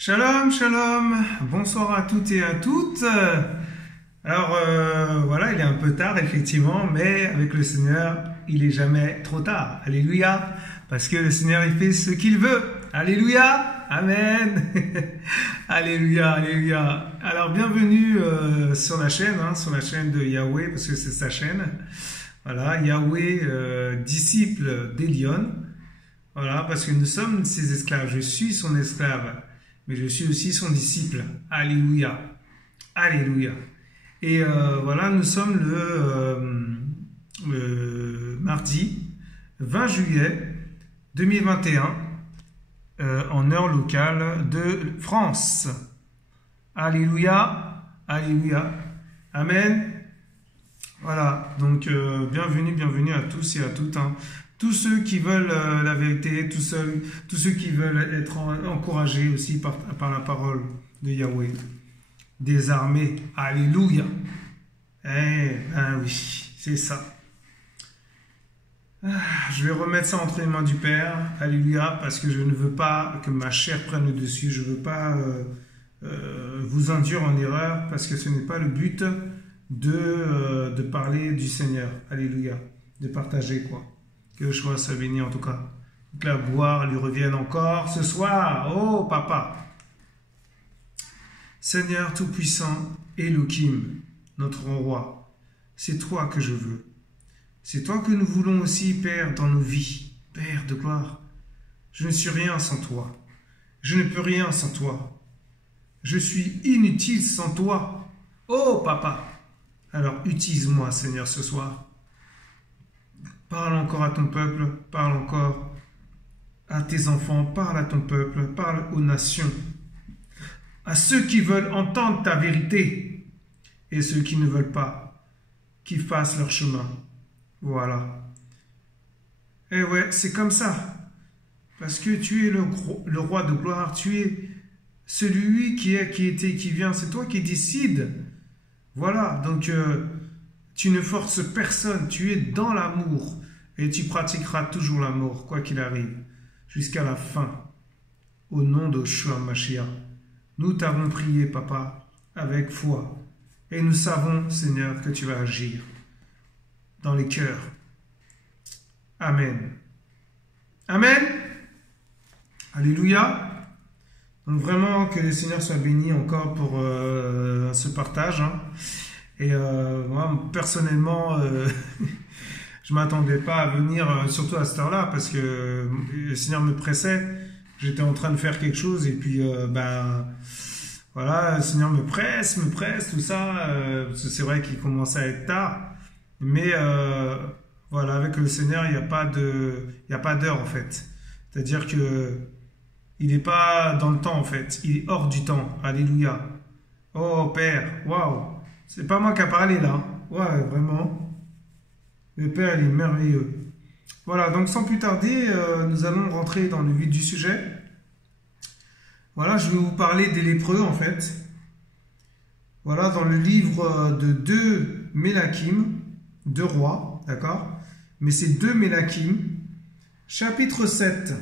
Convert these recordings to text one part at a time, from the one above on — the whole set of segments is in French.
Shalom, shalom, bonsoir à toutes et à toutes. Alors voilà, il est un peu tard effectivement, mais avec le Seigneur, il est jamais trop tard. Alléluia, parce que le Seigneur il fait ce qu'il veut. Alléluia, amen. Alléluia, alléluia. Alors bienvenue sur la chaîne de Yahweh, parce que c'est sa chaîne. Voilà, Yahweh, disciple d'Elion. Voilà, parce que nous sommes ses esclaves. Je suis son esclave, mais je suis aussi son disciple. Alléluia. Alléluia. Et voilà, nous sommes le mardi 20 juillet 2021 en heure locale de France. Alléluia. Alléluia. Amen. Voilà, donc bienvenue à tous et à toutes. Tous ceux qui veulent la vérité, tous ceux qui veulent être encouragés aussi par la parole de Yahweh. Des armées. Alléluia. Eh ben oui, c'est ça. Je vais remettre ça entre les mains du Père. Alléluia, parce que je ne veux pas que ma chair prenne le dessus. Je ne veux pas vous induire en erreur, parce que ce n'est pas le but de parler du Seigneur. Alléluia. De partager quoi. Que le choix soit béni en tout cas. Que la gloire lui revienne encore ce soir. Oh papa. Seigneur Tout-Puissant, Elohim, notre roi, c'est toi que je veux. C'est toi que nous voulons aussi, Père, dans nos vies. Père de gloire, je ne suis rien sans toi. Je ne peux rien sans toi. Je suis inutile sans toi. Oh papa. Alors utilise-moi, Seigneur, ce soir. Parle encore à ton peuple, parle encore à tes enfants, parle à ton peuple, parle aux nations, à ceux qui veulent entendre ta vérité et ceux qui ne veulent pas, qui fassent leur chemin. Voilà. Et ouais, c'est comme ça. Parce que tu es le roi de gloire, tu es celui qui était, qui vient, c'est toi qui décides. Voilà, donc tu ne forces personne, tu es dans l'amour et tu pratiqueras toujours l'amour, quoi qu'il arrive, jusqu'à la fin. Au nom de Yeshua Mashiach, nous t'avons prié, Papa, avec foi, et nous savons, Seigneur, que tu vas agir dans les cœurs. Amen. Amen. Alléluia. Donc vraiment, que le Seigneur soit béni encore pour ce partage. Et moi, personnellement, je ne m'attendais pas à venir, surtout à cette heure-là, parce que le Seigneur me pressait. J'étais en train de faire quelque chose, et puis, voilà, le Seigneur me presse, tout ça. C'est vrai qu'il commence à être tard. Mais, voilà, avec le Seigneur, il n'y a pas d'heure, en fait. C'est-à-dire que il n'est pas dans le temps, en fait. Il est hors du temps. Alléluia. Oh, Père, waouh. C'est pas moi qui a parlé là. Ouais, vraiment. Le Père, il est merveilleux. Voilà, donc sans plus tarder, nous allons rentrer dans le vif du sujet. Voilà, je vais vous parler des lépreux en fait. Voilà, dans le livre de 2 Mélakim, 2 rois, d'accord? Mais c'est 2 Mélakim, chapitre 7.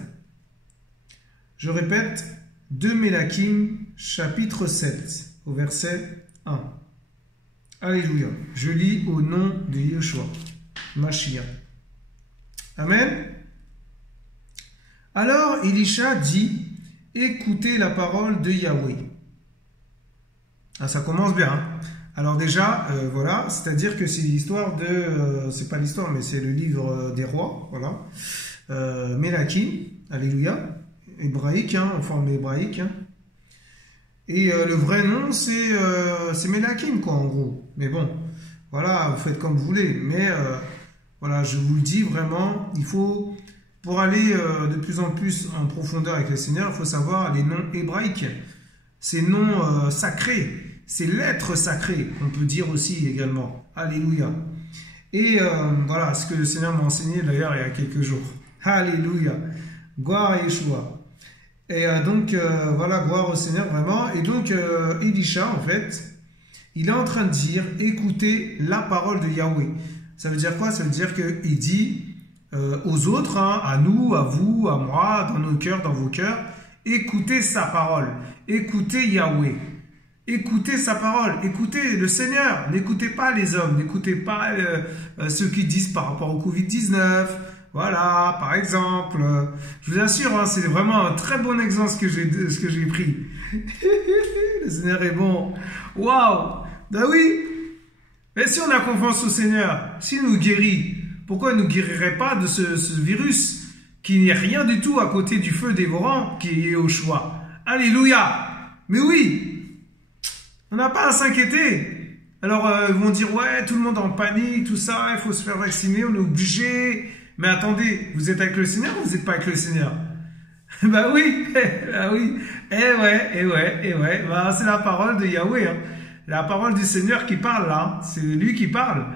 Je répète, 2 Mélakim, chapitre 7, au verset 1. Alléluia. Je lis au nom de Yeshua, Mashiach. Amen. Alors Elisha dit, écoutez la parole de Yahweh. Ah, ça commence bien. Alors déjà, voilà, c'est-à-dire que c'est l'histoire de... c'est pas l'histoire, mais c'est le livre des rois, voilà. Mélakim, alléluia, hébraïque, en forme hébraïque. Et le vrai nom, c'est Mélakim, quoi, en gros. Mais bon, voilà, vous faites comme vous voulez. Mais voilà, je vous le dis vraiment, il faut, pour aller de plus en plus en profondeur avec le Seigneur, il faut savoir les noms hébraïques. Ces noms sacrés, ces lettres sacrées, on peut dire aussi également. Alléluia. Et voilà, ce que le Seigneur m'a enseigné d'ailleurs il y a quelques jours. Alléluia. Gloire à Yeshua. Et donc, voilà, gloire au Seigneur, vraiment. Et donc, Elisha, en fait, il est en train de dire, écoutez la parole de Yahweh. Ça veut dire quoi? Ça veut dire qu'il dit aux autres, à nous, à vous, à moi, dans nos cœurs, dans vos cœurs, Écoutez sa parole. Écoutez Yahweh. Écoutez sa parole. Écoutez le Seigneur. N'écoutez pas les hommes. N'écoutez pas ceux qui disent par rapport au Covid-19. Voilà, par exemple. Je vous assure, hein, c'est vraiment un très bon exemple ce que j'ai pris. Le Seigneur est bon. Waouh! Ben oui! Mais si on a confiance au Seigneur, s'il nous guérit, pourquoi il ne nous guérirait pas de ce virus qui n'est rien du tout à côté du feu dévorant qui est au choix? Alléluia! Mais oui! On n'a pas à s'inquiéter. Alors, ils vont dire, ouais, tout le monde est en panique, tout ça, il faut se faire vacciner, on est obligé. Mais attendez, vous êtes avec le Seigneur ou vous n'êtes pas avec le Seigneur? Bah oui, bah oui. Eh ouais. Bah, c'est la parole de Yahweh, hein. La parole du Seigneur qui parle là, c'est lui qui parle.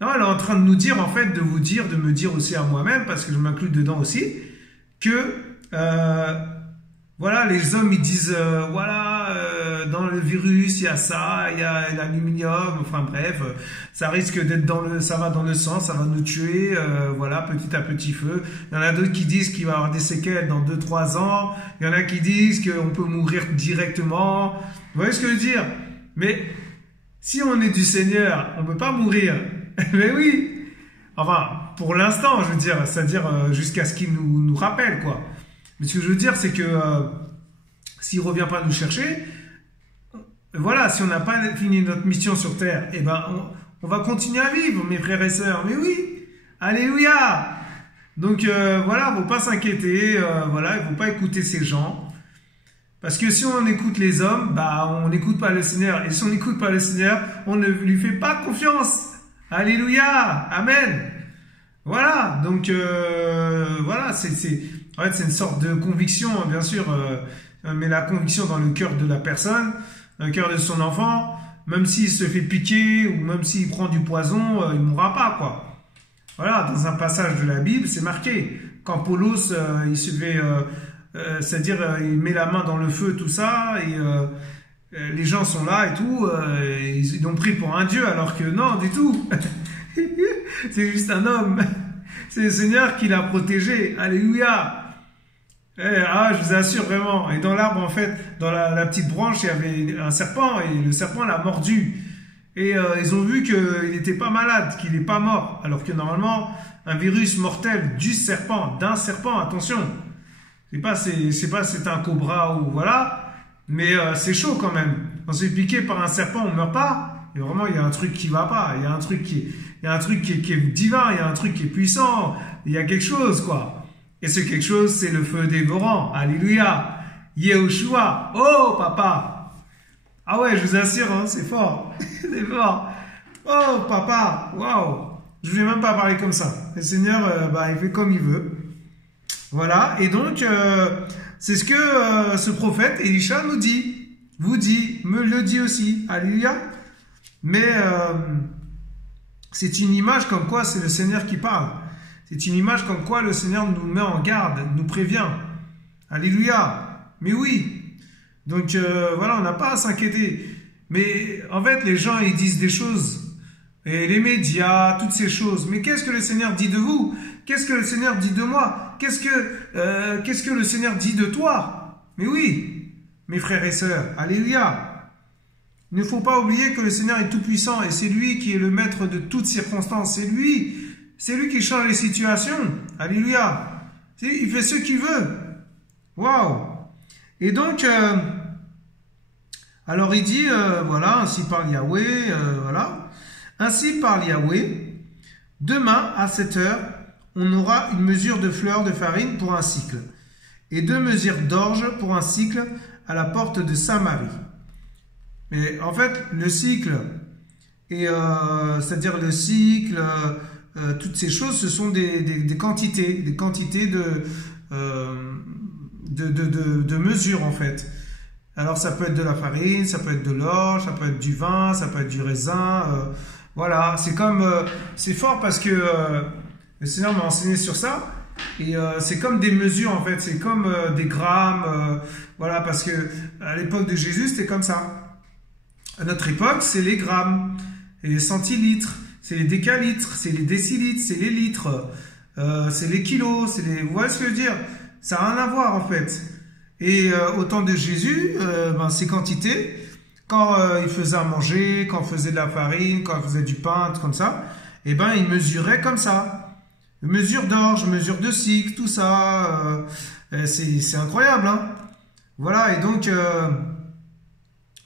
Non, elle est en train de nous dire, en fait, de vous dire, de me dire aussi à moi-même, parce que je m'inclus dedans aussi, que, voilà, les hommes, ils disent, dans le virus, il y a ça, il y a l'aluminium, enfin bref, ça risque d'être ça va dans le sang, ça va nous tuer, voilà, petit à petit feu. Il y en a d'autres qui disent qu'il va y avoir des séquelles dans 2-3 ans. Il y en a qui disent qu'on peut mourir directement. Vous voyez ce que je veux dire? Mais si on est du Seigneur, on ne peut pas mourir. Mais oui. Enfin, pour l'instant, je veux dire, c'est-à-dire jusqu'à ce qu'il nous rappelle, quoi. Mais ce que je veux dire, c'est que s'il ne revient pas nous chercher, voilà, si on n'a pas fini notre mission sur Terre, eh ben, on va continuer à vivre, mes frères et sœurs. Mais oui, alléluia. Donc voilà, il ne faut pas s'inquiéter, voilà, il ne faut pas écouter ces gens. Parce que si on écoute les hommes, bah, on n'écoute pas le Seigneur. Et si on n'écoute pas le Seigneur, on ne lui fait pas confiance. Alléluia, amen. Voilà, donc voilà, en fait, c'est une sorte de conviction, bien sûr, mais la conviction dans le cœur de la personne, dans le cœur de son enfant, même s'il se fait piquer ou même s'il prend du poison, il ne mourra pas, quoi. Voilà, dans un passage de la Bible, c'est marqué. Quand Paulos, il se fait, c'est-à-dire, il met la main dans le feu, tout ça, et les gens sont là et tout, ils l'ont pris pour un dieu, alors que non, du tout. C'est juste un homme. C'est le Seigneur qui l'a protégé. Alléluia. Je vous assure vraiment. Et dans l'arbre, en fait, dans la petite branche, il y avait un serpent et le serpent l'a mordu. Et ils ont vu qu'il n'était pas malade, qu'il n'est pas mort. Alors que normalement, un virus mortel d'un serpent, attention. C'est un cobra ou voilà. Mais c'est chaud quand même. Quand on se fait piquer par un serpent, on ne meurt pas. Et vraiment, il y a un truc qui va pas. Il y a un truc qui est divin. Il y a un truc qui est puissant. Il y a quelque chose, quoi. Et ce quelque chose, c'est le feu dévorant. Alléluia. Yehoshua. Oh, papa. Ah ouais, je vous assure, hein, c'est fort. C'est fort. Oh, papa. Waouh. Je ne vais même pas parler comme ça. Le Seigneur, il fait comme il veut. Voilà. Et donc, c'est ce que ce prophète Élisha nous dit. Vous dit, me le dit aussi. Alléluia. Mais c'est une image comme quoi c'est le Seigneur qui parle. C'est une image comme quoi le Seigneur nous met en garde, nous prévient. Alléluia. Mais oui. Donc voilà, on n'a pas à s'inquiéter. Mais en fait, les gens, ils disent des choses. Et les médias, toutes ces choses. Mais qu'est-ce que le Seigneur dit de vous? Qu'est-ce que le Seigneur dit de moi? Qu'est-ce que le Seigneur dit de toi? Mais oui, mes frères et sœurs. Alléluia. Il ne faut pas oublier que le Seigneur est tout-puissant et c'est lui qui est le maître de toutes circonstances. C'est lui qui change les situations. Alléluia. Il fait ce qu'il veut. Waouh. Et donc, alors il dit, voilà, ainsi parle Yahweh, voilà. Ainsi parle Yahweh, demain à 7 heures, on aura une mesure de fleur de farine pour un cycle et 2 mesures d'orge pour un cycle à la porte de Samarie. Mais en fait, le cycle, c'est-à-dire le cycle, toutes ces choses, ce sont des quantités de mesures en fait. Alors ça peut être de la farine, ça peut être de l'orge, ça peut être du vin, ça peut être du raisin. Voilà, c'est fort parce que le Seigneur m'a enseigné sur ça. Et c'est comme des mesures en fait, c'est comme des grammes. Voilà, parce que à l'époque de Jésus, c'était comme ça. À notre époque, c'est les grammes, et les centilitres, c'est les décalitres, c'est les décilitres, c'est les litres, c'est les kilos, vous voyez ce que je veux dire? Ça n'a rien à voir en fait. Et au temps de Jésus, ces quantités, quand il faisait à manger, quand il faisait de la farine, quand il faisait du pain, comme ça, il mesurait comme ça. Mesure d'orge, mesure de cycle, tout ça. C'est incroyable, hein. Voilà, et donc,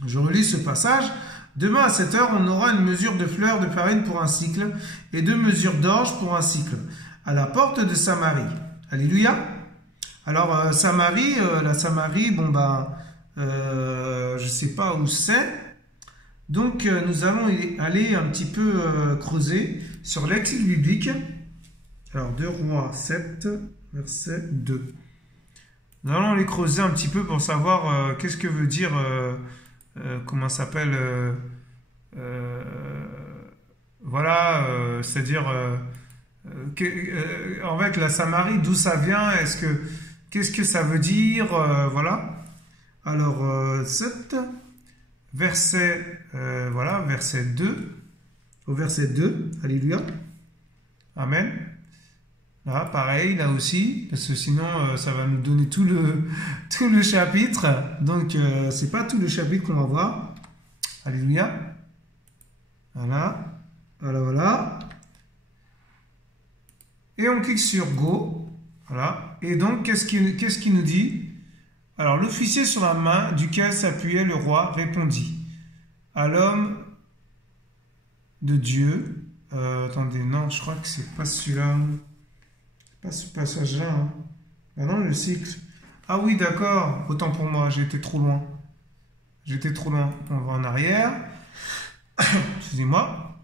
je relis ce passage. Demain à 7 heures, on aura une mesure de fleur de farine pour un cycle et 2 mesures d'orge pour un cycle, à la porte de Samarie. Alléluia. Alors, Samarie, la Samarie, je ne sais pas où c'est. Donc, nous allons aller un petit peu creuser sur l'exil biblique. Alors, 2 Rois 7, verset 2. Nous allons aller creuser un petit peu pour savoir qu'est-ce que veut dire, comment ça s'appelle, voilà, c'est-à-dire, en fait, la Samarie, d'où ça vient, qu'est-ce que ça veut dire, voilà. Alors, 7, verset, voilà, verset 2, au verset 2, alléluia, amen. Là, pareil, là aussi, parce que sinon, ça va nous donner tout le chapitre. Donc, c'est pas tout le chapitre qu'on va voir. Alléluia. Voilà. Voilà, voilà. Et on clique sur Go. Voilà. Et donc, qu'est-ce qu'il nous dit? Alors, l'officier sur la main duquel s'appuyait le roi répondit à l'homme de Dieu. Attendez, non, je crois que c'est pas celui-là. Pas ce passage-là. Hein. Ah non, le cycle. Ah oui, d'accord. Autant pour moi, j'ai été trop loin. J'étais trop loin. On va en arrière. Excusez-moi.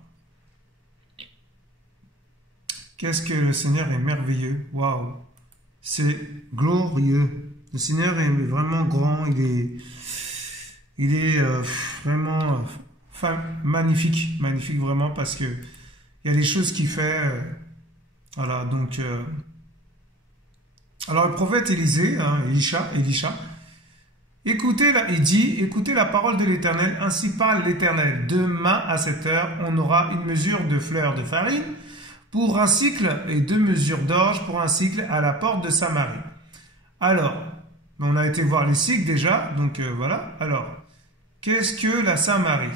Qu'est-ce que le Seigneur est merveilleux. Waouh. C'est glorieux. Le Seigneur est vraiment grand. Il est vraiment magnifique. Magnifique vraiment parce que il y a des choses qu'il fait. Voilà, donc... alors le prophète Élisée, hein, Elisha, écoutez la parole de l'Éternel, ainsi parle l'Éternel. Demain à 7 heures, on aura une mesure de fleur de farine pour un cycle et 2 mesures d'orge pour un cycle à la porte de Samarie. Alors, on a été voir les cycles déjà, donc voilà. Alors, qu'est-ce que la Samarie?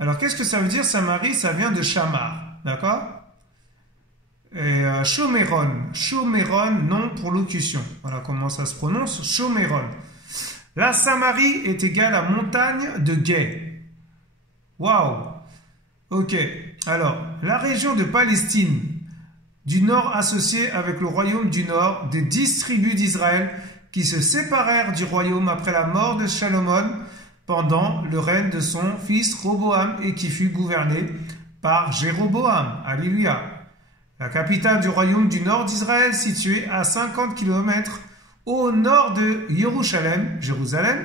Alors, qu'est-ce que ça veut dire Samarie? Ça vient de Shamar, d'accord? Et Shoméron, nom pour locution. Voilà comment ça se prononce, Shoméron. La Samarie est égale à montagne de Gué. Waouh. Ok. Alors, la région de Palestine du nord associée avec le royaume du nord des 10 tribus d'Israël qui se séparèrent du royaume après la mort de Salomon pendant le règne de son fils Roboam et qui fut gouverné par Jéroboam. Alléluia. La capitale du royaume du nord d'Israël, située à 50 km au nord de Jérusalem,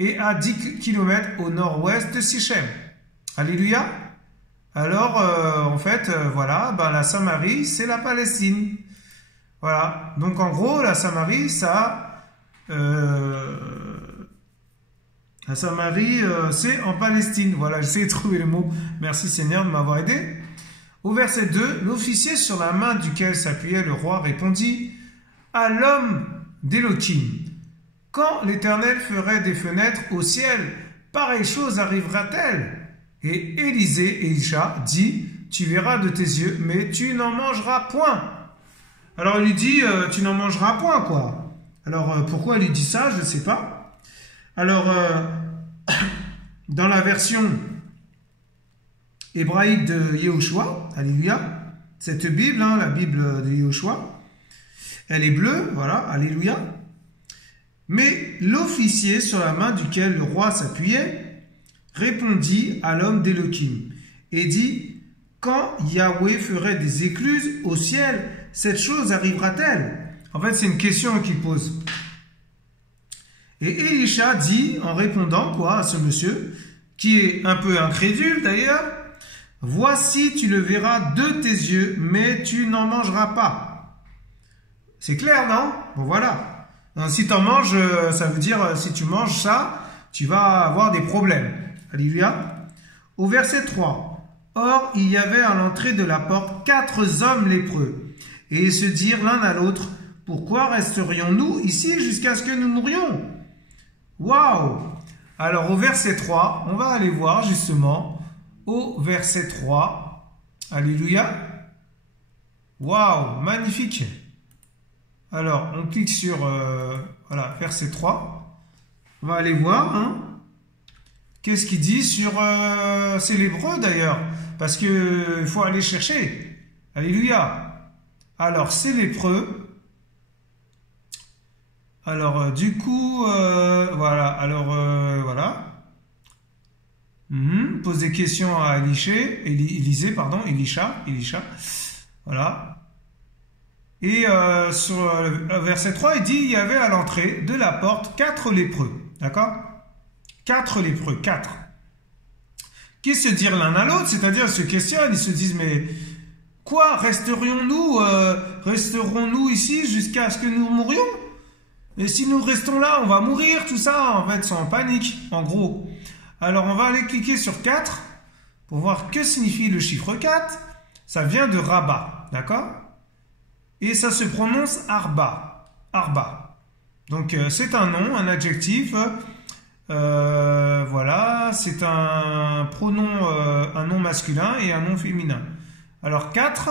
et à 10 km au nord-ouest de Sichem. Alléluia. Alors, en fait, voilà, la Samarie, c'est la Palestine. Voilà. Donc, en gros, la Samarie, c'est en Palestine. Voilà, j'essaie de trouver le mot. Merci Seigneur de m'avoir aidé. Au verset 2, l'officier sur la main duquel s'appuyait le roi répondit à l'homme d'Élohim. Quand l'Éternel ferait des fenêtres au ciel, pareille chose arrivera-t-elle? Et Elisha dit, tu verras de tes yeux, mais tu n'en mangeras point. Alors il lui dit, tu n'en mangeras point, quoi. Alors pourquoi il lui dit ça, je ne sais pas. Alors, dans la version hébraïque de Yehoshua, alléluia, cette Bible, la Bible de Yehoshua, elle est bleue, voilà, alléluia. Mais l'officier sur la main duquel le roi s'appuyait répondit à l'homme d'Élohim et dit, quand Yahweh ferait des écluses au ciel, cette chose arrivera-t-elle? En fait, c'est une question qu'il pose. Et Elisha dit, en répondant à ce monsieur, qui est un peu incrédule d'ailleurs, voici, tu le verras de tes yeux, mais tu n'en mangeras pas. C'est clair, non? Bon, voilà. Donc, si tu en manges, ça veut dire, si tu manges ça, tu vas avoir des problèmes. Alléluia. Au verset 3. Or, il y avait à l'entrée de la porte 4 hommes lépreux, et ils se dirent l'un à l'autre, pourquoi resterions-nous ici jusqu'à ce que nous mourions? Waouh! Alors au verset 3, on va aller voir justement au verset 3. Alléluia. Waouh, magnifique. Alors on clique sur voilà, verset 3. On va aller voir qu'est-ce qu'il dit sur c'est l'hébreu d'ailleurs, parce que faut aller chercher. Alléluia. Alors c'est l'hébreu. Alors, du coup, voilà. Alors, voilà. Pose des questions à Élisée. Voilà. Et sur le verset 3, il dit, il y avait à l'entrée de la porte 4 lépreux. D'accord? 4 lépreux, 4. Qui se dirent l'un à l'autre, c'est-à-dire ils se questionnent, ils se disent, mais quoi, resterons-nous ici jusqu'à ce que nous mourions? Et si nous restons là, on va mourir, tout ça, en fait, ils sont en panique, en gros. Alors, on va aller cliquer sur 4 pour voir que signifie le chiffre 4. Ça vient de Rabat, d'accord? Et ça se prononce Arba. Arba. Donc, c'est un nom, un adjectif. Voilà, c'est un pronom, un nom masculin et un nom féminin. Alors, 4,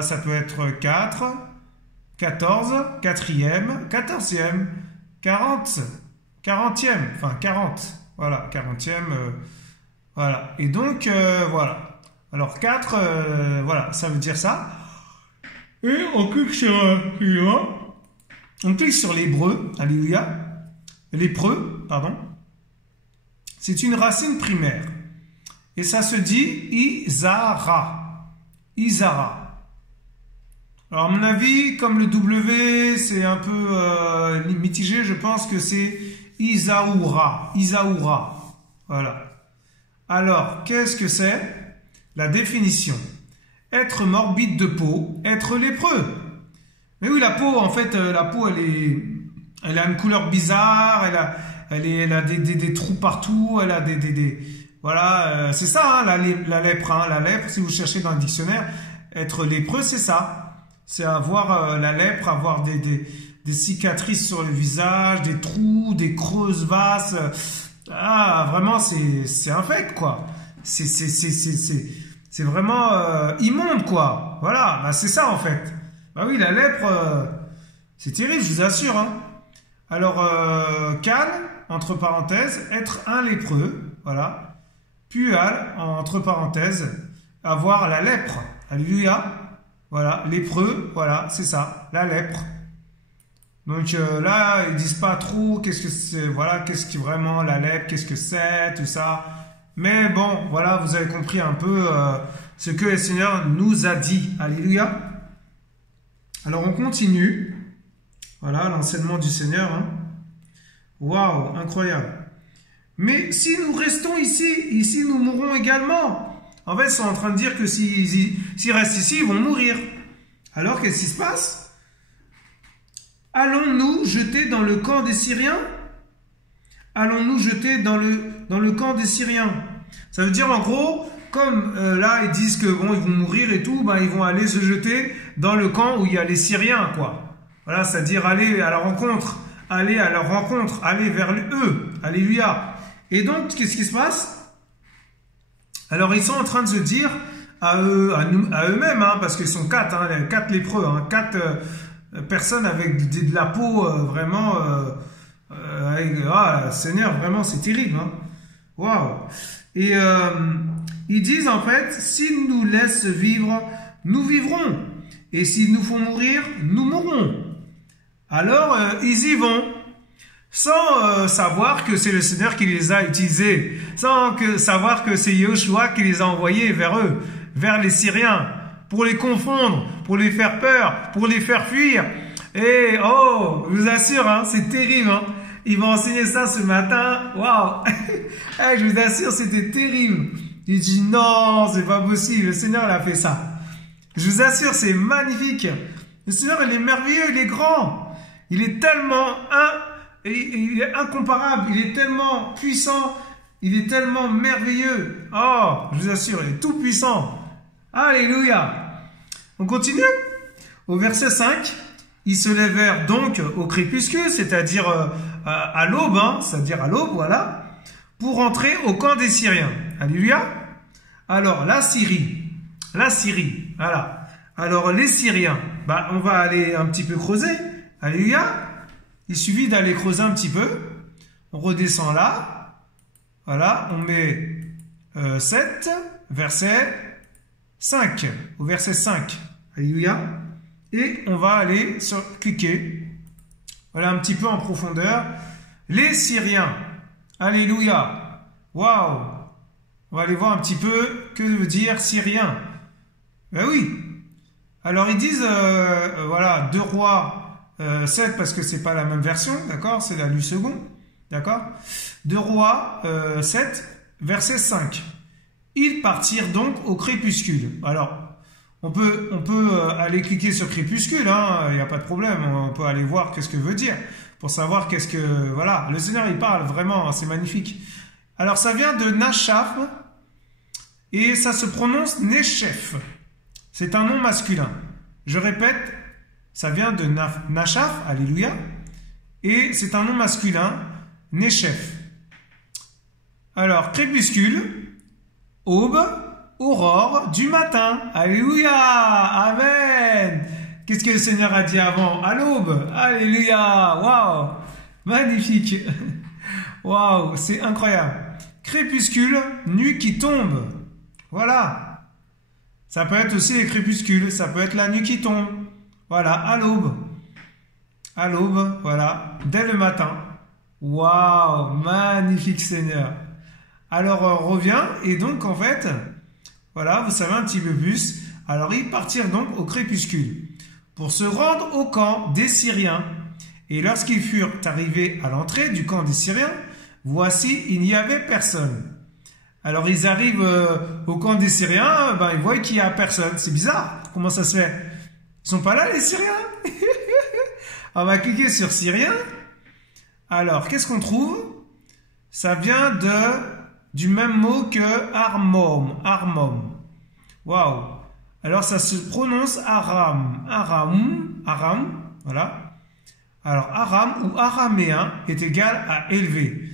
ça peut être 4... 14, 4e, 14e, 40, 40e, enfin 40, voilà, 40e, voilà. Et donc, voilà. Alors 4, voilà, ça veut dire ça. Et on clique sur l'hébreu, alléluia, lépreux, pardon. C'est une racine primaire. Et ça se dit Isara. Isara. Alors, à mon avis, comme le W, c'est un peu mitigé, je pense que c'est Isaoura. Isaoura. Voilà. Alors, qu'est-ce que c'est? La définition. Être morbide de peau, être lépreux. Mais oui, la peau, en fait, elle a une couleur bizarre, elle a des trous partout, elle a voilà, c'est ça, la lèpre. La lèpre, si vous cherchez dans le dictionnaire, être lépreux, c'est ça. C'est avoir la lèpre, avoir des cicatrices sur le visage, des trous, des creuses vastes. Ah, vraiment, c'est infect, quoi. C'est vraiment immonde, quoi. Voilà, bah, c'est ça, en fait. Bah oui, la lèpre, c'est terrible, je vous assure. Alors, cal, entre parenthèses, être un lépreux, voilà. Pual, entre parenthèses, avoir la lèpre. Alléluia. Voilà, lépreux, voilà, c'est ça, la lèpre. Donc là, ils disent pas trop qu'est-ce que c'est, voilà, qu'est-ce qui vraiment la lèpre, qu'est-ce que c'est, tout ça. Mais bon, voilà, vous avez compris un peu ce que le Seigneur nous a dit. Alléluia. Alors on continue. Voilà, l'enseignement du Seigneur. Waouh, incroyable. Mais si nous restons ici nous mourrons également. En fait, ils sont en train de dire que s'ils restent ici, ils vont mourir. Alors, qu'est-ce qui se passe? Allons-nous jeter dans le camp des Syriens? Allons-nous jeter dans le camp des Syriens? Ça veut dire, en gros, comme là, ils disent que bon, ils vont mourir et tout, ben, ils vont aller se jeter dans le camp où il y a les Syriens, quoi. Voilà, c'est-à-dire aller à leur rencontre, aller vers eux. Alléluia. Et donc, qu'est-ce qui se passe? Alors, ils sont en train de se dire à eux-mêmes, parce qu'ils sont 4, 4 lépreux, 4 personnes avec de la peau vraiment... Seigneur, vraiment, c'est terrible. Waouh. Et ils disent, en fait, s'ils nous laissent vivre, nous vivrons. Et s'ils nous font mourir, nous mourrons. Alors, ils y vont. Sans savoir que c'est le Seigneur qui les a utilisés, sans savoir que c'est Yoshua qui les a envoyés vers eux, vers les Syriens, pour les confondre, pour les faire peur, pour les faire fuir. Et oh, je vous assure, c'est terrible. Ils vont enseigner ça ce matin. Waouh. Je vous assure, c'était terrible. Il dit non, c'est pas possible. Le Seigneur, il a fait ça. Je vous assure, c'est magnifique. Le Seigneur, il est merveilleux, il est grand. Il est tellement il est incomparable, il est tellement puissant, il est tellement merveilleux. Oh, je vous assure, il est tout puissant. Alléluia. On continue au verset 5. Ils se levèrent donc au crépuscule, c'est-à-dire à l'aube, hein, c'est-à-dire à l'aube, voilà, pour entrer au camp des Syriens. Alléluia. Alors, la Syrie, voilà. Alors, les Syriens, bah, on va aller un petit peu creuser. Alléluia. Il suffit d'aller creuser un petit peu. On redescend là. Voilà, on met 7, verset 5. Au verset 5. Alléluia. Et on va aller cliquer. Voilà, un petit peu en profondeur. Les Syriens. Alléluia. Waouh. On va aller voir un petit peu que veut dire Syrien. Ben oui. Alors ils disent, voilà, 2 Rois 7 parce que c'est pas la même version, d'accord? C'est la lu second, d'accord? 2 Rois 7, verset 5. Ils partirent donc au crépuscule. Alors, on peut aller cliquer sur crépuscule, hein, il n'y a pas de problème. On peut aller voir qu'est-ce que veut dire pour savoir qu'est-ce que... Voilà, le Seigneur, il parle vraiment, c'est magnifique. Alors, ça vient de Nachaf et ça se prononce Nechef. C'est un nom masculin. Je répète, ça vient de Nachaf, alléluia, et c'est un nom masculin, Nechef. Alors, crépuscule, aube, aurore du matin. Alléluia, amen. Qu'est-ce que le Seigneur a dit avant? À l'aube, alléluia, waouh, magnifique. Waouh, c'est incroyable. Crépuscule, nuit qui tombe. Voilà. Ça peut être aussi les crépuscules, ça peut être la nuit qui tombe. Voilà, à l'aube. À l'aube, voilà, dès le matin. Waouh, magnifique Seigneur. Alors, on revient, et donc, en fait, voilà, vous savez un petit peu plus. Alors, ils partirent donc au crépuscule pour se rendre au camp des Syriens. Et lorsqu'ils furent arrivés à l'entrée du camp des Syriens, voici, il n'y avait personne. Alors, ils arrivent au camp des Syriens, ben, ils voient qu'il n'y a personne. C'est bizarre. Comment ça se fait? Ils sont pas là, les Syriens? On va cliquer sur Syriens. Alors, qu'est-ce qu'on trouve? Ça vient du même mot que Armom. Armom. Waouh. Alors, ça se prononce Aram. Aram. Voilà. Alors, Aram ou araméen est égal à élevé.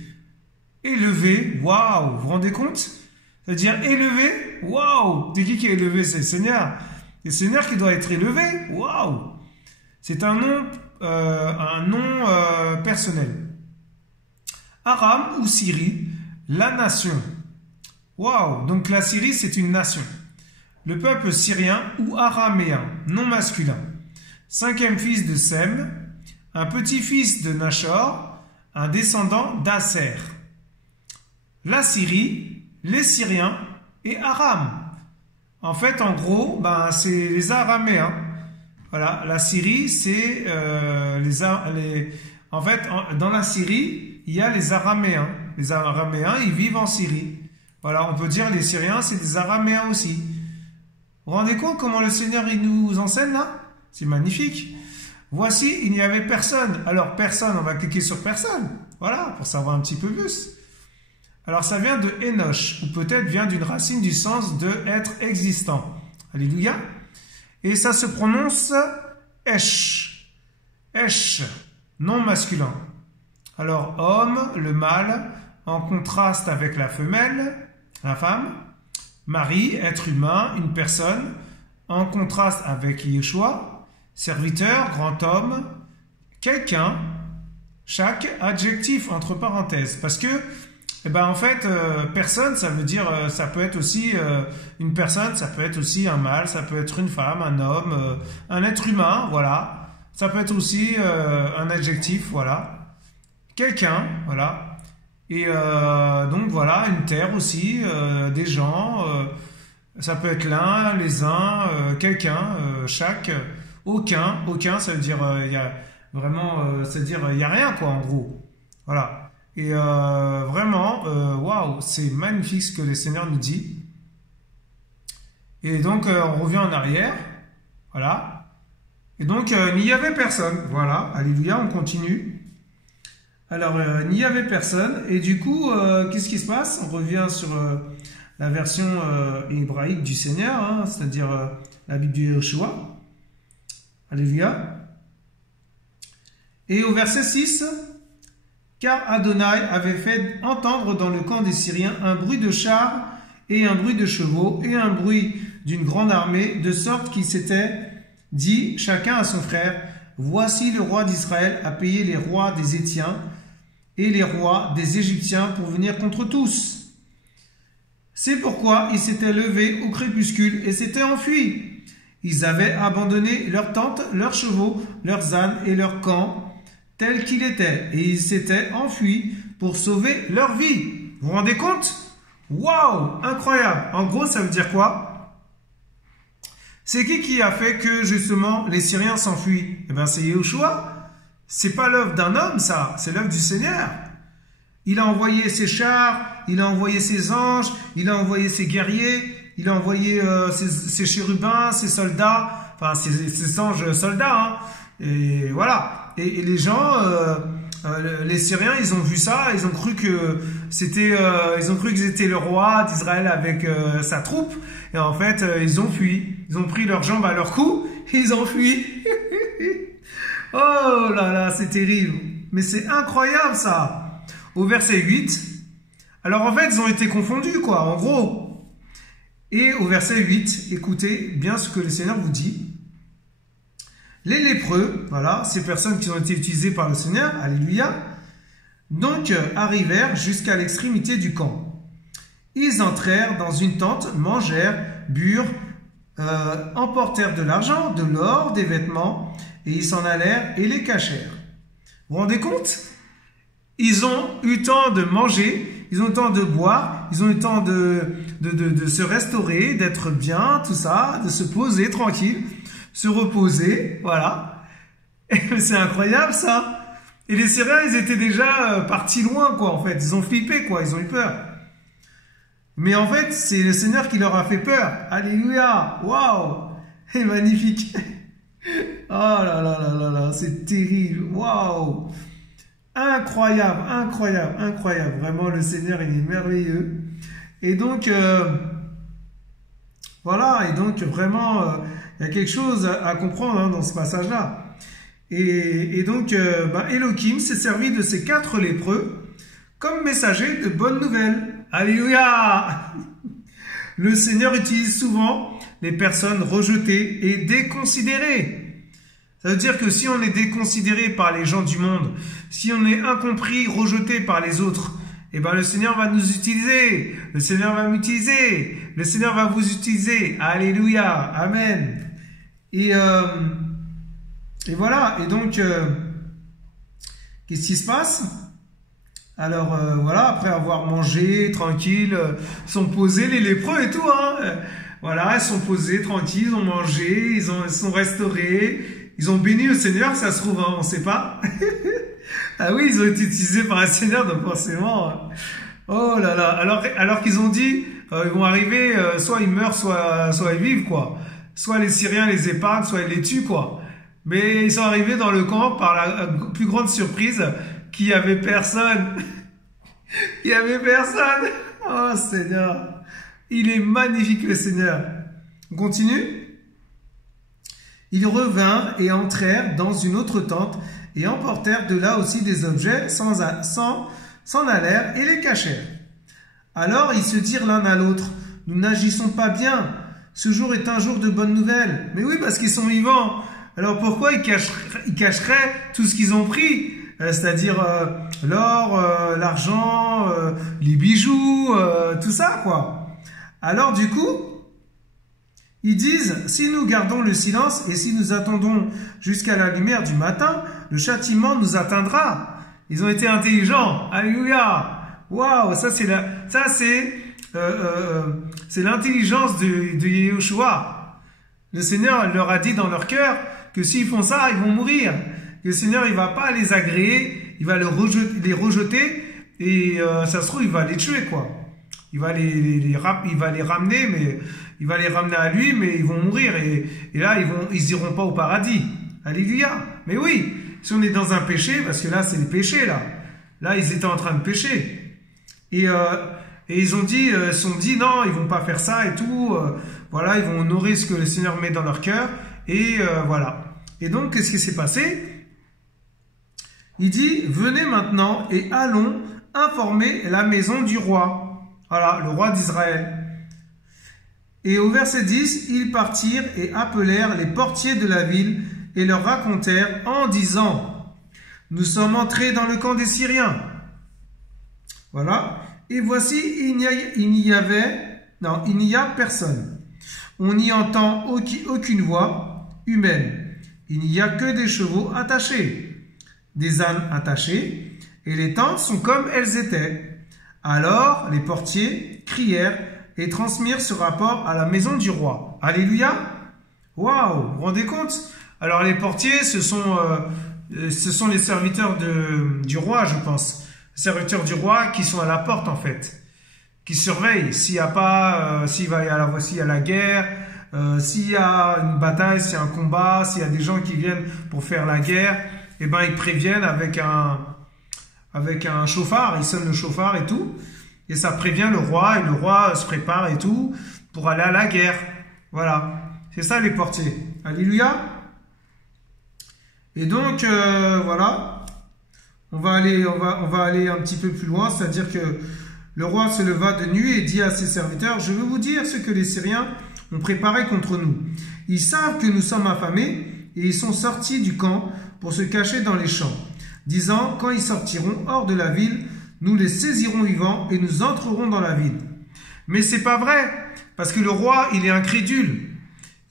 Élevé, waouh, vous vous rendez compte? C'est-à-dire élevé, waouh, c'est qui est élevé? C'est le Seigneur. C'est le Seigneur qui doit être élevé, waouh. C'est un nom personnel. Aram ou Syrie, la nation. Waouh, donc la Syrie c'est une nation. Le peuple syrien ou araméen, non masculin. 5e fils de Sem, un petit-fils de Nachor, un descendant d'Asser. La Syrie, les Syriens et Aram. En fait, en gros, ben, c'est les Araméens. Voilà, la Syrie, c'est En fait, dans la Syrie, il y a les Araméens. Les Araméens, ils vivent en Syrie. Voilà, on peut dire les Syriens, c'est des Araméens aussi. Vous vous rendez compte comment le Seigneur il nous enseigne là? C'est magnifique. Voici, il n'y avait personne. Alors, personne, on va cliquer sur personne. Voilà, pour savoir un petit peu plus. Alors, ça vient de Enoch, ou peut-être vient d'une racine du sens de être existant. Alléluia. Et ça se prononce Esh. Esh, non masculin. Alors, homme, le mâle, en contraste avec la femelle, la femme. Marie, être humain, une personne, en contraste avec Yeshua. Serviteur, grand homme. Quelqu'un, chaque adjectif entre parenthèses. Parce que, eh ben, en fait, personne, ça veut dire, ça peut être aussi une personne, ça peut être aussi un mâle, ça peut être une femme, un homme, un être humain, voilà. Ça peut être aussi un adjectif, voilà. Quelqu'un, voilà. Et donc, voilà, une terre aussi, des gens, ça peut être l'un, les uns, quelqu'un, chaque, aucun, ça veut dire, il y a vraiment, c'est-à-dire, il n'y a rien, quoi, en gros. Voilà. Et vraiment, waouh, c'est magnifique ce que le Seigneur nous dit. Et donc, on revient en arrière. Voilà. Et donc, il n'y avait personne. Voilà. Alléluia, on continue. Alors, il n'y avait personne. Et du coup, qu'est-ce qui se passe? On revient sur la version hébraïque du Seigneur, hein, c'est-à-dire la Bible de Yeshua. Alléluia. Et au verset 6, car Adonai avait fait entendre dans le camp des Syriens un bruit de chars et un bruit de chevaux et un bruit d'une grande armée, de sorte qu'ils s'étaient dit chacun à son frère, voici le roi d'Israël a payé les rois des Hétiens et les rois des Égyptiens pour venir contre tous. C'est pourquoi ils s'étaient levés au crépuscule et s'étaient enfuis. Ils avaient abandonné leurs tentes, leurs chevaux, leurs ânes et leurs camps, tel qu'il était, et ils s'étaient enfuis pour sauver leur vie. Vous vous rendez compte? Waouh, incroyable. En gros, ça veut dire quoi? C'est qui a fait que justement les Syriens s'enfuient? Eh bien, c'est Yahushua. C'est pas l'œuvre d'un homme, ça. C'est l'œuvre du Seigneur. Il a envoyé ses chars, il a envoyé ses anges, il a envoyé ses guerriers, il a envoyé ses chérubins, ses soldats, enfin ses anges soldats. Hein. Et voilà. Et les gens, les Syriens, ils ont vu ça, ils ont cru que qu'ils étaient le roi d'Israël avec sa troupe. Et en fait, ils ont fui. Ils ont pris leurs jambes à leur cou et ils ont fui. Oh là là, c'est terrible. Mais c'est incroyable ça. Au verset 8, alors en fait, ils ont été confondus, quoi, en gros. Et au verset 8, écoutez bien ce que le Seigneur vous dit. Les lépreux, voilà, ces personnes qui ont été utilisées par le Seigneur, alléluia, donc arrivèrent jusqu'à l'extrémité du camp. Ils entrèrent dans une tente, mangèrent, burent, emportèrent de l'argent, de l'or, des vêtements, et ils s'en allèrent et les cachèrent. Vous vous rendez compte? Ils ont eu temps de manger, ils ont eu temps de boire, ils ont eu temps de se restaurer, d'être bien, tout ça, de se poser tranquille, se reposer, voilà. C'est incroyable ça. Et les Syriens, ils étaient déjà partis loin, quoi, en fait. Ils ont flippé, quoi, ils ont eu peur. Mais en fait, c'est le Seigneur qui leur a fait peur. Alléluia, waouh, c'est magnifique. Oh là là là là là, c'est terrible, waouh. Incroyable, incroyable, incroyable. Vraiment, le Seigneur, il est merveilleux. Et donc, voilà. Et donc, vraiment, il y a quelque chose à comprendre hein, dans ce passage-là. Et donc, Elohim s'est servi de ces 4 lépreux comme messagers de bonnes nouvelles. Alléluia! Le Seigneur utilise souvent les personnes rejetées et déconsidérées. Ça veut dire que si on est déconsidéré par les gens du monde, si on est incompris, rejeté par les autres, eh ben le Seigneur va nous utiliser, le Seigneur va m'utiliser, le Seigneur va vous utiliser. Alléluia, amen. Et voilà, et donc, qu'est-ce qui se passe? Alors voilà, après avoir mangé, tranquille, sont posés les lépreux et tout, hein. Voilà, ils sont posés, tranquilles, ils ont mangé, ils sont restaurés. Ils ont béni le Seigneur, ça se trouve, hein, on ne sait pas. Ah oui, ils ont été utilisés par le Seigneur, donc forcément. Oh là là, alors qu'ils ont dit, ils vont arriver, soit ils meurent, soit ils vivent, quoi. Soit les Syriens les épargnent, soit ils les tuent, quoi. Mais ils sont arrivés dans le camp par la plus grande surprise, qu'il n'y avait personne. Il n'y avait personne. Oh Seigneur, il est magnifique le Seigneur. On continue? Ils revinrent et entrèrent dans une autre tente et emportèrent de là aussi des objets, s'en allèrent et les cachèrent. Alors ils se dirent l'un à l'autre, nous n'agissons pas bien, ce jour est un jour de bonne nouvelle. Mais oui, parce qu'ils sont vivants. Alors pourquoi ils cacheraient tout ce qu'ils ont pris, c'est-à-dire l'or, l'argent, les bijoux, tout ça, quoi. Alors du coup, ils disent, si nous gardons le silence et si nous attendons jusqu'à la lumière du matin, le châtiment nous atteindra. Ils ont été intelligents. Alléluia. Waouh, ça c'est l'intelligence de Yahushua. Le Seigneur leur a dit dans leur cœur que s'ils font ça, ils vont mourir. Que le Seigneur, il va pas les agréer, il va les rejeter et ça se trouve, il va les tuer, quoi. Il va les ramener, mais il va les ramener à lui, mais ils vont mourir et là ils iront pas au paradis. Alléluia. Mais oui, si on est dans un péché, parce que là c'est le péché là. Là ils étaient en train de pécher et ils ont dit, non, ils vont pas faire ça et tout. Voilà, ils vont honorer ce que le Seigneur met dans leur cœur et voilà. Et donc qu'est-ce qui s'est passé? Il dit, venez maintenant et allons informer la maison du roi. Voilà, le roi d'Israël. Et au verset 10, ils partirent et appelèrent les portiers de la ville et leur racontèrent en disant, nous sommes entrés dans le camp des Syriens. Voilà. Et voici, il n'y a personne. On n'y entend aucune voix humaine. Il n'y a que des chevaux attachés, des ânes attachés, et les tentes sont comme elles étaient. Alors les portiers crièrent et transmirent ce rapport à la maison du roi. Alléluia! Waouh! Vous vous rendez compte? Alors les portiers, ce sont les serviteurs du roi, je pense. Les serviteurs du roi qui sont à la porte en fait, qui surveillent s'il y a pas, s'il y a la guerre, s'il y a une bataille, s'il y a un combat, s'il y a des gens qui viennent pour faire la guerre, eh ben ils préviennent avec un chauffard, ils sonnent le chauffard et tout, et ça prévient le roi, et le roi se prépare et tout pour aller à la guerre. Voilà, c'est ça les portiers. Alléluia. Et donc voilà, on va aller un petit peu plus loin, c'est-à-dire que le roi se leva de nuit et dit à ses serviteurs, je veux vous dire ce que les Syriens ont préparé contre nous. Ils savent que nous sommes affamés et ils sont sortis du camp pour se cacher dans les champs, disant, quand ils sortiront hors de la ville, nous les saisirons vivants et nous entrerons dans la ville. Mais c'est pas vrai, parce que le roi, il est incrédule.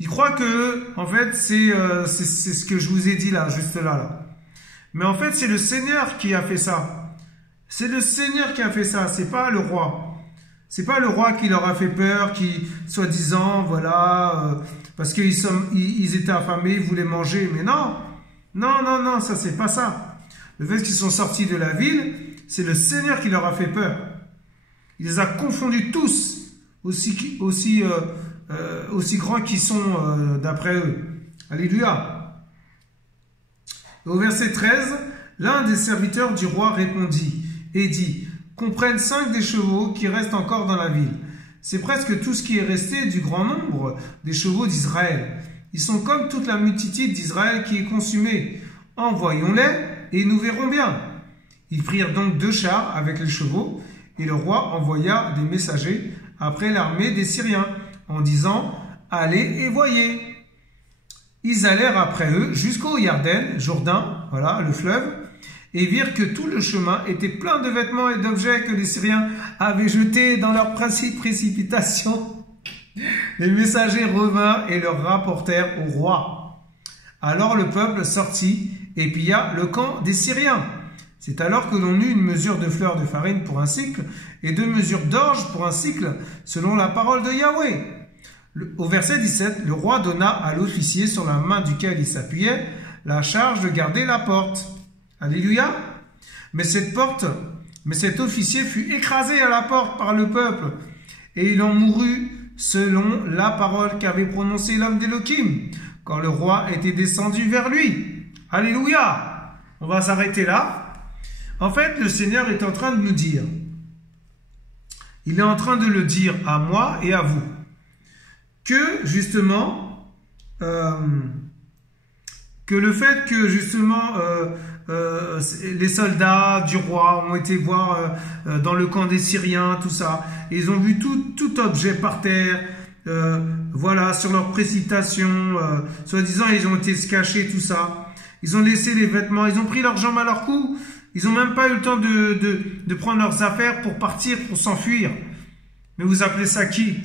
Il croit que, en fait, c'est ce que je vous ai dit là, juste là. Mais en fait, c'est le Seigneur qui a fait ça. C'est le Seigneur qui a fait ça, c'est pas le roi. C'est pas le roi qui leur a fait peur, qui, soi-disant, voilà, parce qu'ils étaient affamés, ils voulaient manger. Mais non, ça c'est pas ça. Le fait qu'ils sont sortis de la ville, c'est le Seigneur qui leur a fait peur. Il les a confondus tous, aussi grands qu'ils sont d'après eux. Alléluia. Au verset 13, l'un des serviteurs du roi répondit et dit, qu'on prenne 5 des chevaux qui restent encore dans la ville. C'est presque tout ce qui est resté du grand nombre des chevaux d'Israël. Ils sont comme toute la multitude d'Israël qui est consumée. Envoyons-les et nous verrons bien. Ils prirent donc 2 chars avec les chevaux et le roi envoya des messagers après l'armée des Syriens en disant « Allez et voyez ». Ils allèrent après eux jusqu'au Jourdain, voilà, le fleuve, et virent que tout le chemin était plein de vêtements et d'objets que les Syriens avaient jetés dans leur précipitation. Les messagers revinrent et leur rapportèrent au roi. Alors le peuple sortit et pilla le camp des Syriens. C'est alors que l'on eut une mesure de fleurs de farine pour un cycle et 2 mesures d'orge pour un cycle, selon la parole de Yahweh. Au verset 17, le roi donna à l'officier sur la main duquel il s'appuyait la charge de garder la porte. Alléluia. Mais cet officier fut écrasé à la porte par le peuple, et il en mourut selon la parole qu'avait prononcée l'homme d'Élohim, quand le roi était descendu vers lui. Alléluia. On va s'arrêter là. En fait, le Seigneur est en train de nous dire, il est en train de le dire à moi et à vous, que justement, que le fait que justement les soldats du roi ont été voir dans le camp des Syriens, tout ça, et ils ont vu tout objet par terre, voilà, sur leur précipitation, soi-disant ils ont été se cacher, tout ça, ils ont laissé les vêtements, ils ont pris leurs jambes à leur cou, ils n'ont même pas eu le temps de prendre leurs affaires pour partir, pour s'enfuir. Mais vous appelez ça qui?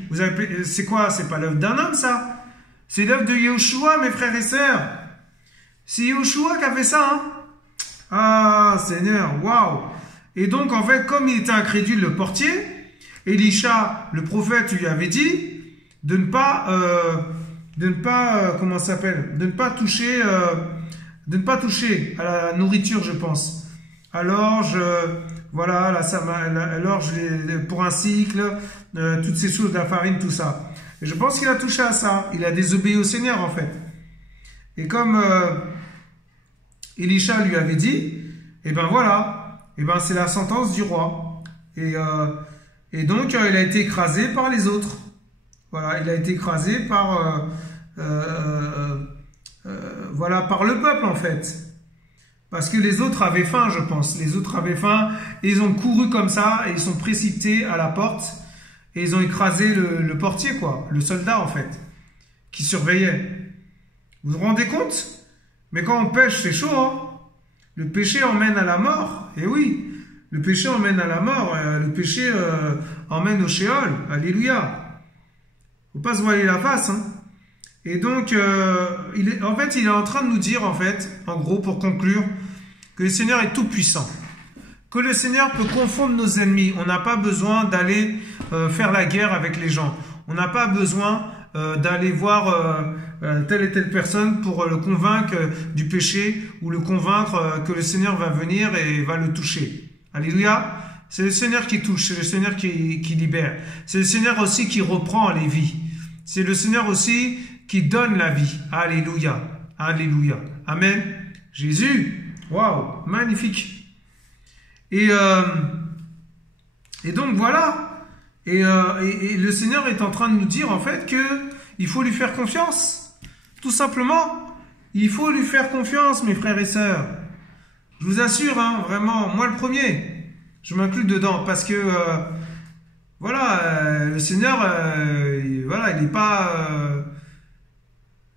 C'est quoi? C'est pas l'œuvre d'un homme, ça? C'est l'œuvre de Yahushua, mes frères et sœurs. C'est Yahushua qui a fait ça, hein? Ah, Seigneur, waouh! Et donc, en fait, comme il était incrédule, le portier, Elisha, le prophète, lui avait dit de ne pas comment ça s'appelle? De ne pas toucher à la nourriture, je pense. Alors, voilà, pour un cycle, toutes ces choses, la farine, tout ça. Et je pense qu'il a touché à ça. Il a désobéi au Seigneur, en fait. Et comme Elisha lui avait dit, et ben voilà, et ben c'est la sentence du roi. Et donc, il a été écrasé par les autres. Voilà, il a été écrasé par, voilà, par le peuple, en fait. Parce que les autres avaient faim, je pense. Les autres avaient faim et ils ont couru comme ça et ils sont précipités à la porte et ils ont écrasé le portier, quoi. Le soldat, en fait, qui surveillait. Vous vous rendez compte? Mais quand on pêche, c'est chaud, hein? Le péché emmène à la mort. Et oui, le péché emmène à la mort. Le péché emmène au Sheol. Alléluia. Faut pas se voiler la face, hein? Et donc, en fait, il est en train de nous dire, en fait, en gros, pour conclure, que le Seigneur est tout puissant. Que le Seigneur peut confondre nos ennemis. On n'a pas besoin d'aller faire la guerre avec les gens. On n'a pas besoin d'aller voir telle et telle personne pour le convaincre du péché ou le convaincre que le Seigneur va venir et va le toucher. Alléluia. C'est le Seigneur qui touche, c'est le Seigneur qui libère. C'est le Seigneur aussi qui reprend les vies. C'est le Seigneur aussi qui donne la vie. Alléluia. Alléluia. Amen. Jésus. Waouh. Magnifique. Et donc voilà. Et le Seigneur est en train de nous dire en fait que il faut lui faire confiance. Tout simplement. Il faut lui faire confiance, mes frères et sœurs. Je vous assure, hein, vraiment, moi le premier, je m'inclus dedans parce que voilà, le Seigneur, voilà, il est pas,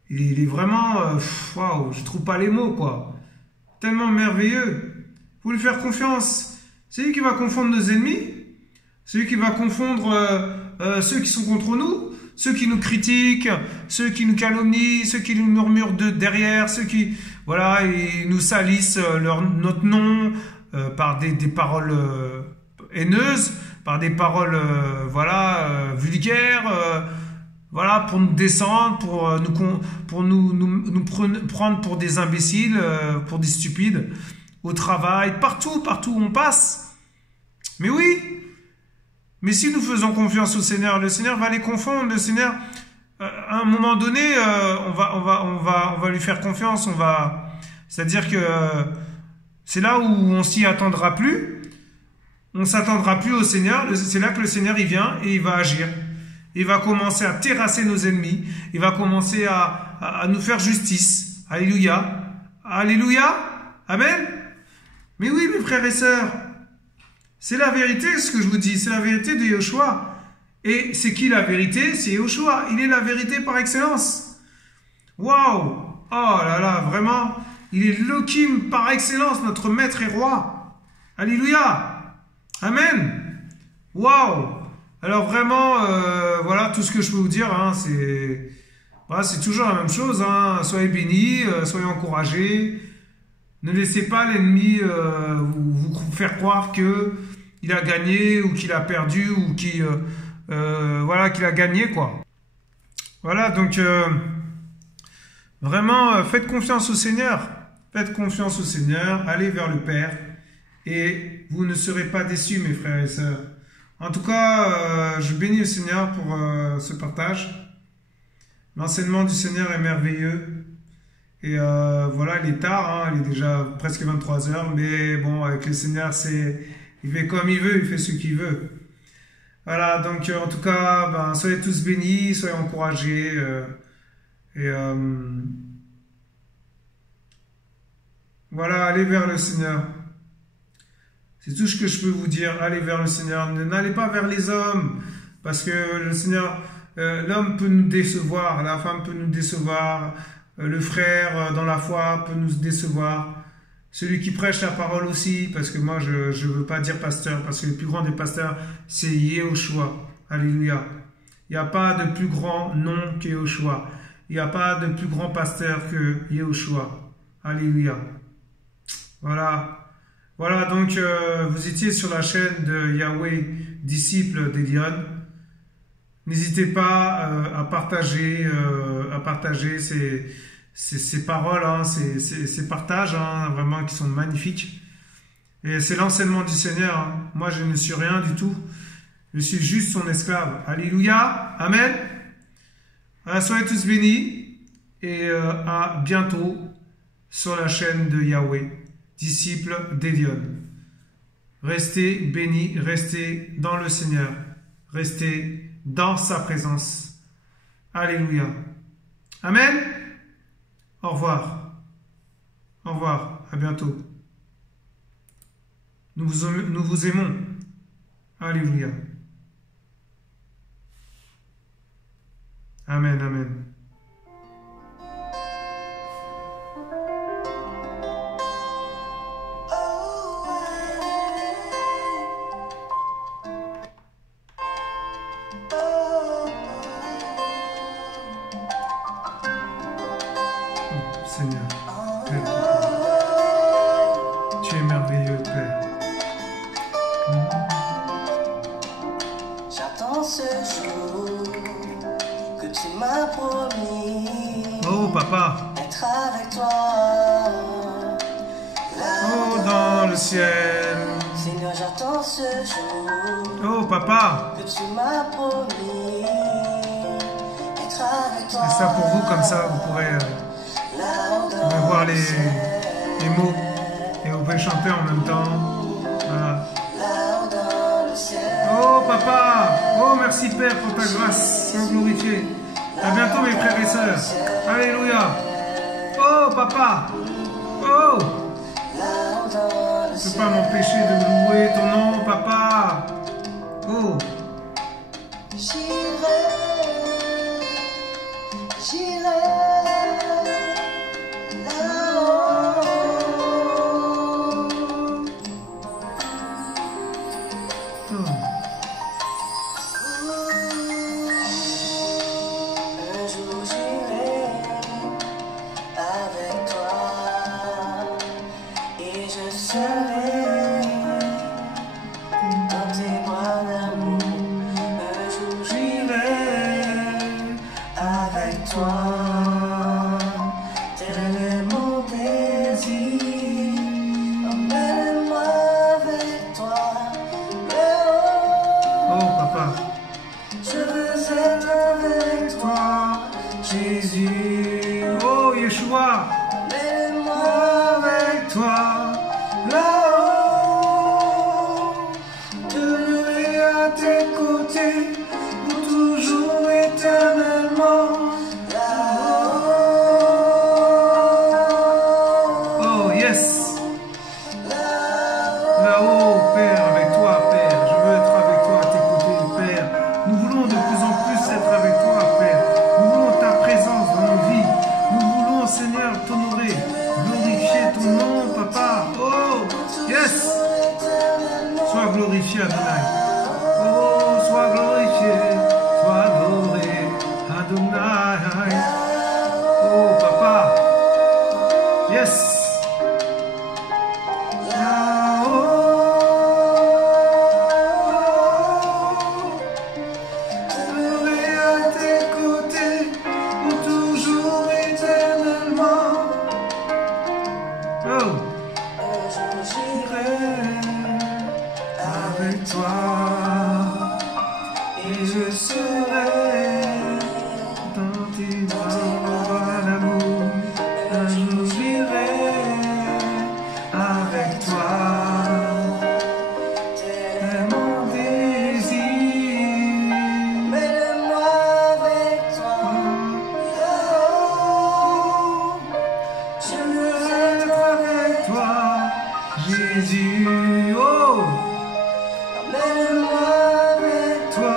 il est vraiment, waouh, je trouve pas les mots, quoi. Tellement merveilleux. Faut lui faire confiance. C'est lui qui va confondre nos ennemis. C'est lui qui va confondre ceux qui sont contre nous, ceux qui nous critiquent, ceux qui nous calomnient, ceux qui nous murmurent derrière, ceux qui, voilà, ils nous salissent notre nom par des paroles haineuses, par des paroles, voilà, vulgaires, voilà, pour nous descendre, pour nous prendre pour des imbéciles, pour des stupides, au travail, partout où on passe. Mais oui, mais si nous faisons confiance au Seigneur, le Seigneur va les confondre. Le Seigneur, à un moment donné, on va lui faire confiance. C'est-à-dire que c'est là où on s'y attendra plus. On s'attendra plus au Seigneur. C'est là que le Seigneur il vient et il va agir. Il va commencer à terrasser nos ennemis. Il va commencer à nous faire justice. Alléluia. Alléluia. Amen. Mais oui, mes frères et sœurs, c'est la vérité ce que je vous dis. C'est la vérité de Yahushua. Et c'est qui la vérité? C'est Yahushua. Il est la vérité par excellence. Waouh. Oh là là, vraiment. Il est l'Okim par excellence, notre maître et roi. Alléluia. Amen. Waouh. Alors vraiment, voilà tout ce que je peux vous dire. Hein, c'est toujours la même chose. Hein. Soyez bénis, soyez encouragés. Ne laissez pas l'ennemi vous faire croire que il a gagné ou qu'il a perdu ou voilà, qu'il a gagné, quoi. Voilà, donc vraiment, faites confiance au Seigneur. Faites confiance au Seigneur. Allez vers le Père et vous ne serez pas déçus, mes frères et sœurs. En tout cas, je bénis le Seigneur pour ce partage. L'enseignement du Seigneur est merveilleux. Et voilà, il est tard, hein, il est déjà presque 23 heures, mais bon, avec le Seigneur, il fait comme il veut, il fait ce qu'il veut. Voilà, donc en tout cas, ben, soyez tous bénis, soyez encouragés. Voilà, allez vers le Seigneur. C'est tout ce que je peux vous dire. Allez vers le Seigneur. N'allez pas vers les hommes. Parce que le Seigneur, l'homme peut nous décevoir. La femme peut nous décevoir. Le frère dans la foi peut nous décevoir. Celui qui prêche la parole aussi. Parce que moi, je ne veux pas dire pasteur. Parce que le plus grand des pasteurs, c'est Yahushua. Alléluia. Il n'y a pas de plus grand nom que Yahushua. Il n'y a pas de plus grand pasteur que Yahushua. Alléluia. Voilà. Voilà, donc vous étiez sur la chaîne de Yahweh, disciple d'Elion. N'hésitez pas à partager ces paroles, hein, ces partages, hein, vraiment qui sont magnifiques. Et c'est l'enseignement du Seigneur. Hein. Moi, je ne suis rien du tout. Je suis juste son esclave. Alléluia. Amen. Soyez tous bénis. Et à bientôt sur la chaîne de Yahweh, disciple d'Elion. Restez bénis, restez dans le Seigneur, restez dans sa présence. Alléluia. Amen. Au revoir. Au revoir. À bientôt. Nous vous aimons. Alléluia. Amen, amen. Seigneur, Père, tu es merveilleux, Père. J'attends ce jour que tu m'as promis. Oh, Papa. Être avec toi. Oh, dans le ciel. Seigneur, j'attends ce jour. Oh, Papa. Que tu m'as promis. Être avec toi. C'est ça pour vous, comme ça, vous pourrez voir les mots et vous pouvez chanter en même temps. Voilà. Oh Papa, oh merci Père pour ta grâce, sois glorifié. À bientôt mes frères et sœurs. Alléluia. Oh Papa, oh, je ne peux pas m'empêcher de louer ton nom Papa. Oh. Jésus, oh Yeshua, emmène-moi avec toi, là-haut, demeurer à tes côtés, pour toujours éternellement, là-haut. Oh yes, là-haut, Père, avec toi, Père, je veux être avec toi à tes côtés, Père. Nous voulons de plus en plus être avec toi, Père. Nous voulons ta présence dans nos vies. Nous voulons, Seigneur, t'honorer, glorifier ton nom, Papa. Oh, yes. Sois glorifié, Adonai. Oh, sois glorifié, sois adoré, Adonai. Oh, Papa. Yes. Je serai dans tes bras d'amour, un jour j'irai avec toi, c'est mon désir, Mets-le-moi avec toi, là-haut, je veux être avec toi, Jésus, oh, mets-le-moi avec toi.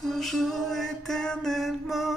Toujours éternellement.